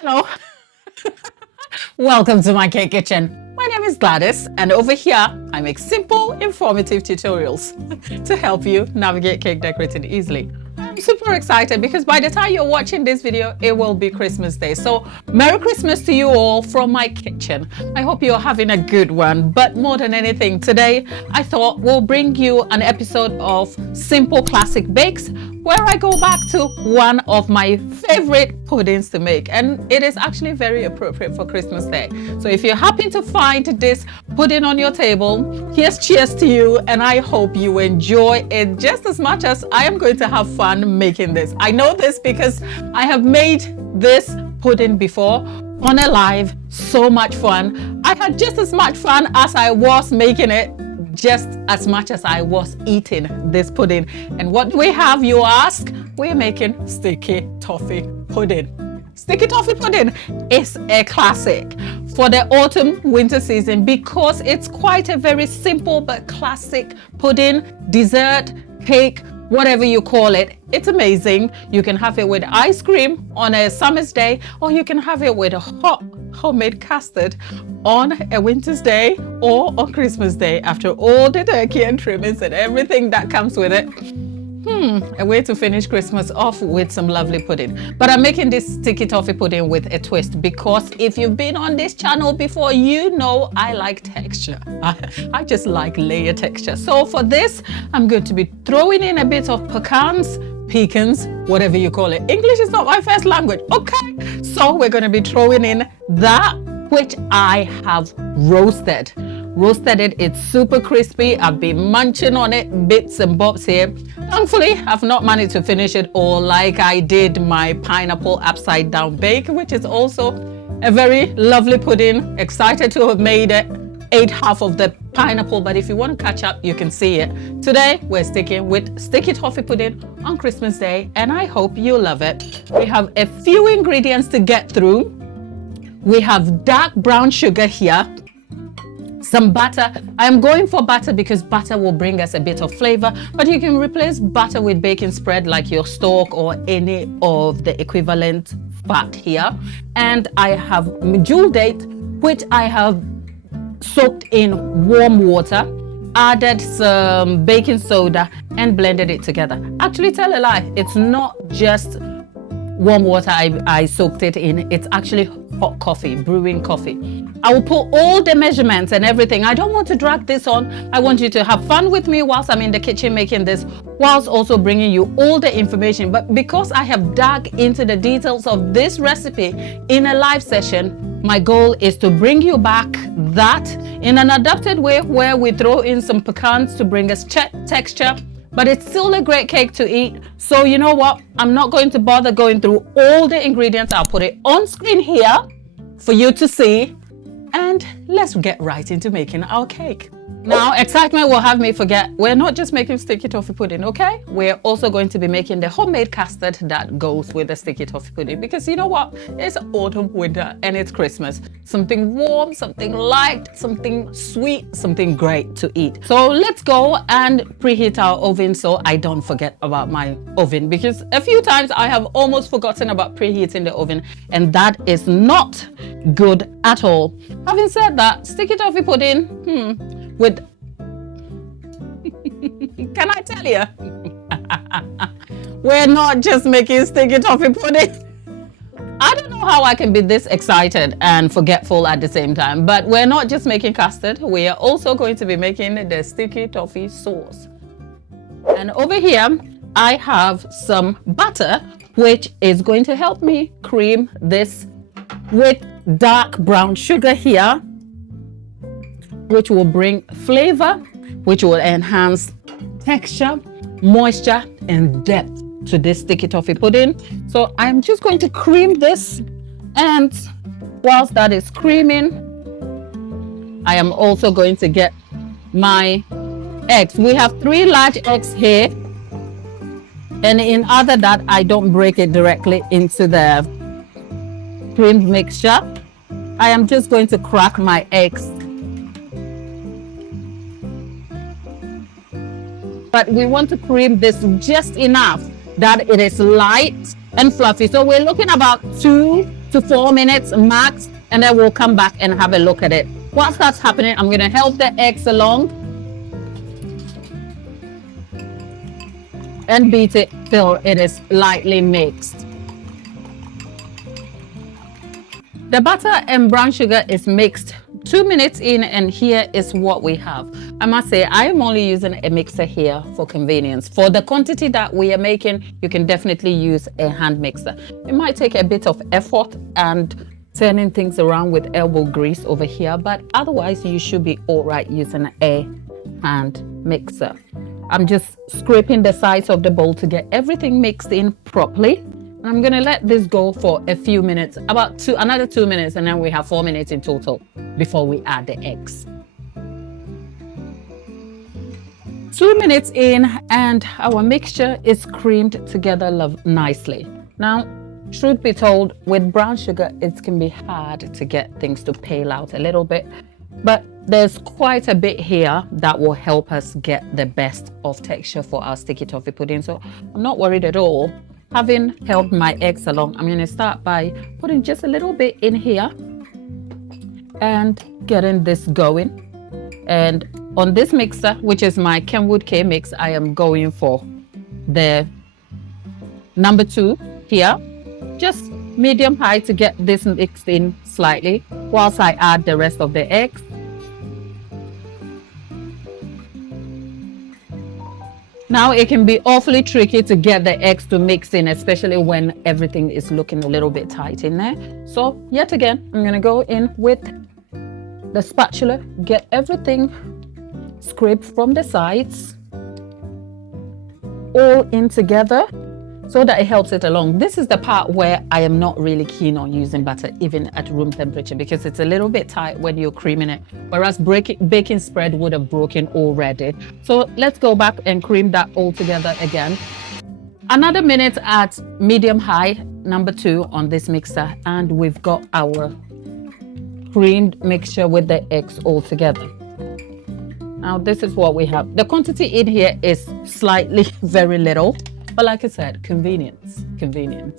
Hello. Welcome to my cake kitchen. My name is Gladys, and over here I make simple, informative tutorials to help you navigate cake decorating easily. I'm super excited because by the time you're watching this video, it will be Christmas Day. So Merry Christmas to you all from my kitchen. I hope you're having a good one. But more than anything, today I thought we'll bring you an episode of Simple Classic Bakes, where I go back to one of my favorite puddings to make, and it is actually very appropriate for Christmas Day. So if you happen to find this pudding on your table, here's cheers to you, and I hope you enjoy it just as much as I am going to have fun making this. I know this because I have made this pudding before on a live. So much fun. I had just as much fun as I was making it, just as much as I was eating this pudding. And what do we have, you ask? We're making sticky toffee pudding. Sticky toffee pudding is a classic for the autumn winter season because it's quite a very simple but classic pudding, dessert, cake, whatever you call it. It's amazing. You can have it with ice cream on a summer's day, or you can have it with a hot homemade custard on a winter's day or on Christmas Day after all the turkey and trimmings and everything that comes with it. A way to finish Christmas off with some lovely pudding. But I'm making this sticky toffee pudding with a twist because if you've been on this channel before, you know I like texture. I just like layer texture. So for this, I'm going to be throwing in a bit of pecans, whatever you call it. English is not my first language. Okay. So we're going to be throwing in that which I have roasted it. It's super crispy. I've been munching on it bits and bobs here. Thankfully, I've not managed to finish it all like I did my pineapple upside down bake, which is also a very lovely pudding. Excited to have made it. Ate half of the pineapple, but if you want to catch up, you can see it. Today, we're sticking with sticky toffee pudding on Christmas Day, and I hope you love it. We have a few ingredients to get through. We have dark brown sugar here, some butter. I am going for butter because butter will bring us a bit of flavor, but you can replace butter with baking spread like your stork or any of the equivalent fat here. And I have medjool date, which I have soaked in warm water, added some baking soda and blended it together. Actually, tell a lie, it's not just warm water I soaked it in, it's actually hot coffee, brewing coffee. I will put all the measurements and everything. I don't want to drag this on. I want you to have fun with me whilst I'm in the kitchen making this, whilst also bringing you all the information. But because I have dug into the details of this recipe in a live session, my goal is to bring you back that in an adapted way where we throw in some pecans to bring us texture, but it's still a great cake to eat. So you know what? I'm not going to bother going through all the ingredients. I'll put it on screen here for you to see. And let's get right into making our cake. Now, excitement will have me forget we're not just making sticky toffee pudding, okay? We're also going to be making the homemade custard that goes with the sticky toffee pudding because you know what? It's autumn, winter, and it's Christmas. Something warm, something light, something sweet, something great to eat. So let's go and preheat our oven so I don't forget about my oven, because a few times I have almost forgotten about preheating the oven, and that is not good at all. Having said that, sticky toffee pudding, with can I tell you, we're not just making sticky toffee pudding. I don't know how I can be this excited and forgetful at the same time, but we're not just making custard. We are also going to be making the sticky toffee sauce. And over here, I have some butter, which is going to help me cream this with dark brown sugar here, which will bring flavor, which will enhance texture, moisture, and depth to this sticky toffee pudding. So I'm just going to cream this, and whilst that is creaming, I am also going to get my eggs. We have 3 large eggs here, and in order that I don't break it directly into the creamed mixture, I am just going to crack my eggs. But we want to cream this just enough that it is light and fluffy. So we're looking about 2 to 4 minutes max, and then we'll come back and have a look at it. Whilst that's happening, I'm going to help the eggs along and beat it till it is lightly mixed. The butter and brown sugar is mixed 2 minutes in, and here is what we have. I must say, I am only using a mixer here for convenience. For the quantity that we are making, you can definitely use a hand mixer. It might take a bit of effort and turning things around with elbow grease over here, but otherwise you should be all right using a hand mixer. I'm just scraping the sides of the bowl to get everything mixed in properly. I'm going to let this go for a few minutes, another 2 minutes, and then we have 4 minutes in total before we add the eggs. 2 minutes in, and our mixture is creamed together nicely. Now, truth be told, with brown sugar, it can be hard to get things to pale out a little bit, but there's quite a bit here that will help us get the best of texture for our sticky toffee pudding. So I'm not worried at all. Having helped my eggs along, I'm going to start by putting just a little bit in here and getting this going. And on this mixer, which is my Kenwood K mix, I am going for the number 2 here, just medium high to get this mixed in slightly whilst I add the rest of the eggs. Now it can be awfully tricky to get the eggs to mix in, especially when everything is looking a little bit tight in there. So yet again, I'm going to go in with the spatula, get everything scraped from the sides, all in together so that it helps it along. This is the part where I am not really keen on using butter even at room temperature, because it's a little bit tight when you're creaming it, whereas baking spread would have broken already. So let's go back and cream that all together again. Another minute at medium high, number 2 on this mixer, and we've got our creamed mixture with the eggs all together. Now this is what we have. The quantity in here is slightly very little, but like I said, convenience,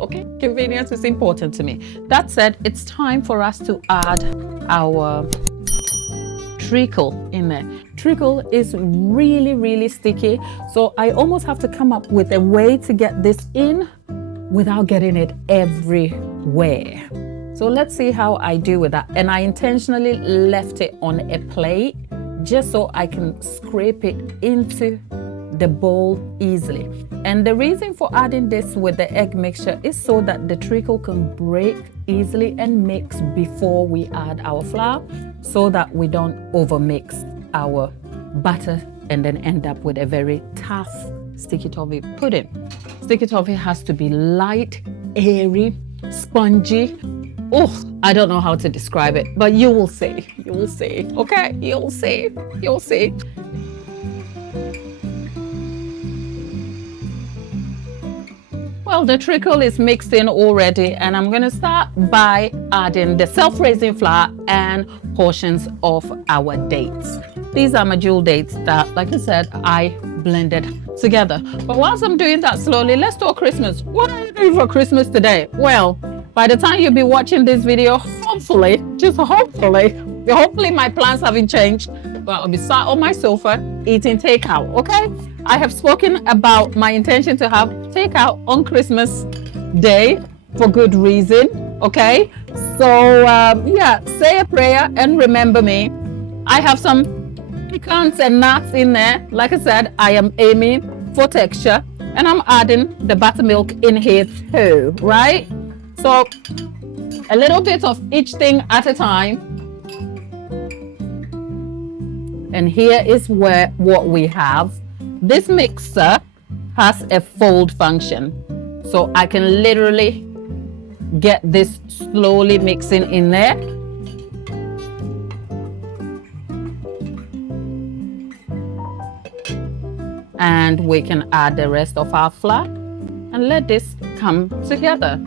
okay? Convenience is important to me. That said, it's time for us to add our treacle in there. Treacle is really, really sticky, so I almost have to come up with a way to get this in without getting it everywhere. So let's see how I do with that. And I intentionally left it on a plate just so I can scrape it into the bowl easily. And the reason for adding this with the egg mixture is so that the treacle can break easily and mix before we add our flour, so that we don't overmix our butter and then end up with a very tough sticky toffee pudding. Sticky toffee has to be light, airy, spongy. Oh, I don't know how to describe it, but you will see, okay? You'll see. Well, the treacle is mixed in already, and I'm going to start by adding the self-raising flour and portions of our dates. These are medjool dates that, like I said, I blended together. But whilst I'm doing that slowly, let's talk Christmas. What are you doing for Christmas today? Well, by the time you'll be watching this video, hopefully, just hopefully my plans haven't changed, but I'll be sat on my sofa eating takeout, okay? I have spoken about my intention to have takeout on Christmas Day for good reason, okay? So, yeah, say a prayer and remember me. I have some pecans and nuts in there. Like I said, I am aiming for texture, and I'm adding the buttermilk in here too, right? So a little bit of each thing at a time. And here is what we have. This mixer has a fold function, so I can literally get this slowly mixing in there. And we can add the rest of our flour and let this come together.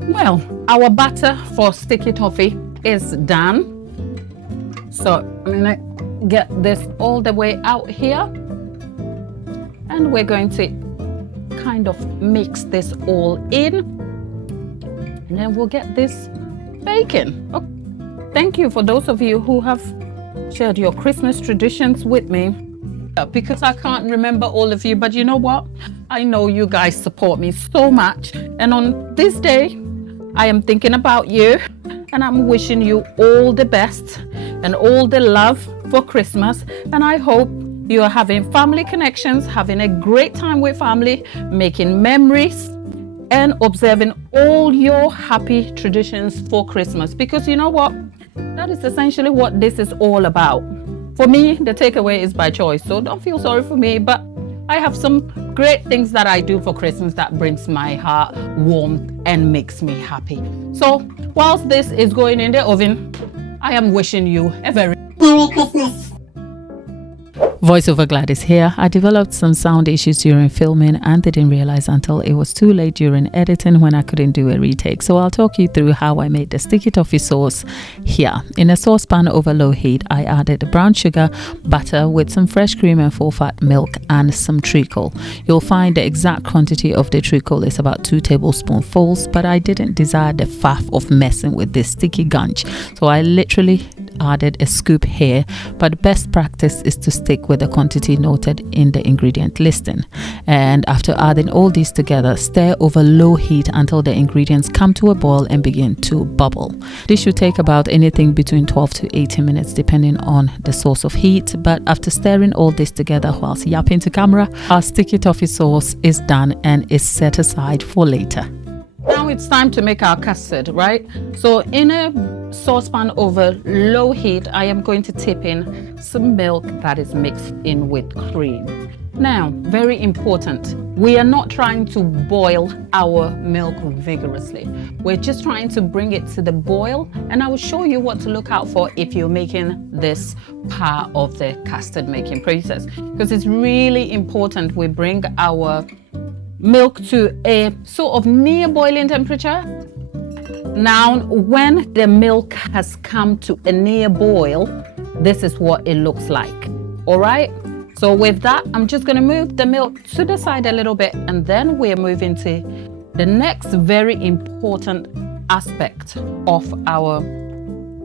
Well, our batter for sticky toffee is done. So I'm gonna get this all the way out here, and we're going to kind of mix this all in, and then we'll get this bacon. Oh, thank you for those of you who have shared your Christmas traditions with me, because I can't remember all of you, but you know what? I know you guys support me so much, and on this day, I am thinking about you, and I'm wishing you all the best and all the love for Christmas, and I hope you are having family connections, having a great time with family, making memories, and observing all your happy traditions for Christmas, because you know what? That is essentially what this is all about. For me, the takeaway is by choice, so don't feel sorry for me, but I have some great things that I do for Christmas that brings my heart warm and makes me happy. So whilst this is going in the oven, I am wishing you a very Merry Christmas. Voiceover Gladys here. I developed some sound issues during filming and didn't realize until it was too late during editing when I couldn't do a retake. So I'll talk you through how I made the sticky toffee sauce here. In a saucepan over low heat, I added brown sugar, butter with some fresh cream and full fat milk and some treacle. You'll find the exact quantity of the treacle is about 2 tablespoonfuls, but I didn't desire the faff of messing with this sticky gunch. So I literally added a scoop here, but best practice is to stick with the quantity noted in the ingredient listing. And after adding all these together, stir over low heat until the ingredients come to a boil and begin to bubble. This should take about anything between 12 to 18 minutes depending on the source of heat, but after stirring all this together whilst yapping to camera, our sticky toffee sauce is done and is set aside for later. Now it's time to make our custard, right? So in a saucepan over low heat, I am going to tip in some milk that is mixed in with cream. Now, very important, we are not trying to boil our milk vigorously. We're just trying to bring it to the boil, and I will show you what to look out for if you're making this part of the custard making process, because it's really important we bring our milk to a sort of near boiling temperature. Now, when the milk has come to a near boil, this is what it looks like. All right. So with that, I'm just going to move the milk to the side a little bit, and then we're moving to the next very important aspect of our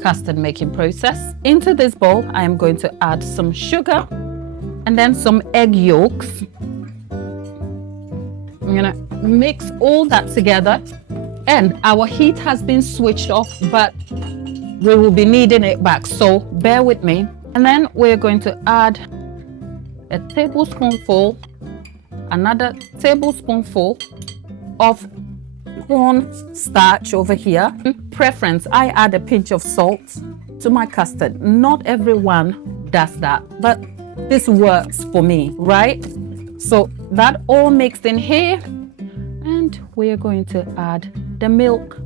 custard making process. Into this bowl, I am going to add some sugar and then some egg yolks. I'm gonna mix all that together, and our heat has been switched off, but we will be needing it back, so bear with me. And then we're going to add a tablespoonful, another tablespoonful of corn starch over here. Preference, I add a pinch of salt to my custard. Not everyone does that, but this works for me, right? So that all mixed in here, and we're going to add the milk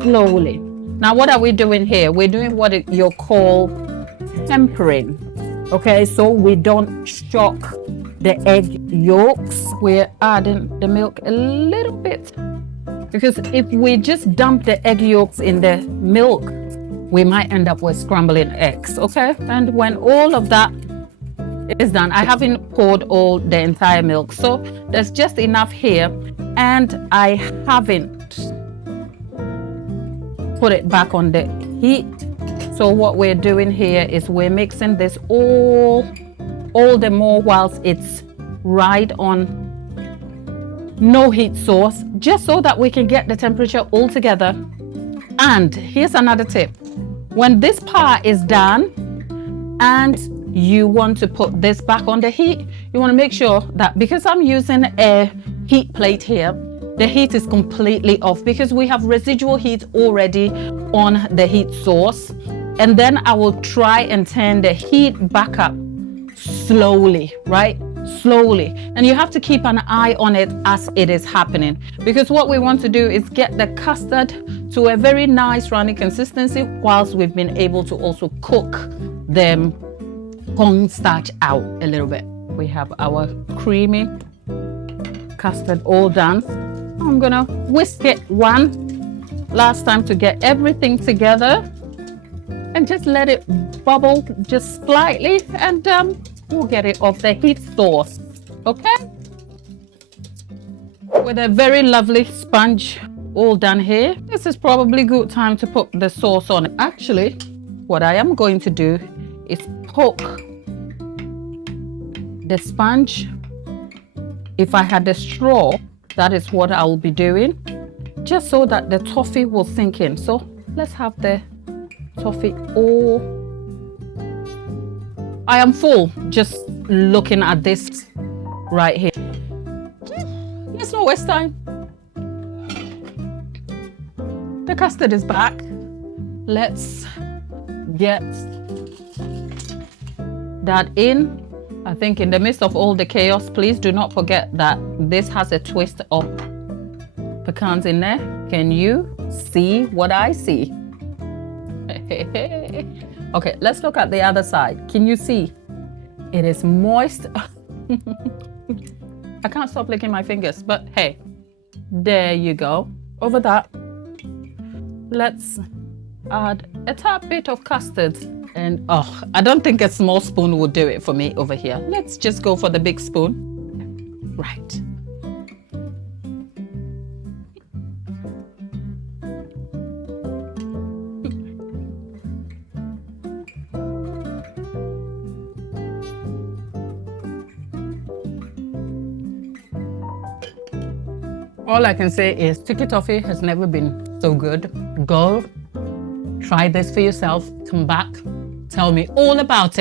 slowly. Now, what are we doing here? We're doing what you call tempering. Okay, so we don't shock the egg yolks. We're adding the milk a little bit, because if we just dump the egg yolks in the milk, we might end up with scrambling eggs. Okay, and when all of that is done, I haven't poured all the entire milk, so there's just enough here, and I haven't put it back on the heat. So what we're doing here is we're mixing this all the more whilst it's right on no heat source, just so that we can get the temperature all together. And here's another tip: when this part is done and you want to put this back on the heat, you want to make sure that, because I'm using a heat plate here, the heat is completely off, because we have residual heat already on the heat source. And then I will try and turn the heat back up slowly, right? Slowly. And you have to keep an eye on it as it is happening, because what we want to do is get the custard to a very nice runny consistency whilst we've been able to also cook the cornstarch out a little bit. We have our creamy custard all done. I'm gonna whisk it one last time to get everything together, and just let it bubble just slightly, and we'll get it off the heat source. Okay, with a very lovely sponge all done here. This is probably good time to put the sauce on. Actually, what I am going to do is poke the sponge. If I had a straw, that is what I will be doing, just so that the toffee will sink in. So let's have the toffee all. I am full just looking at this right here. Let's not waste time. The custard is back. Let's get that in. I think in the midst of all the chaos, please do not forget that this has a twist of pecans in there. Can you see what I see? Okay, let's look at the other side. Can you see? It is moist. I can't stop licking my fingers, but hey, there you go. Over that, let's add a tad bit of custard. And oh, I don't think a small spoon would do it for me over here. Let's just go for the big spoon. Right. All I can say is Sticky Toffee has never been so good. Go try this for yourself. Come back. Tell me all about it.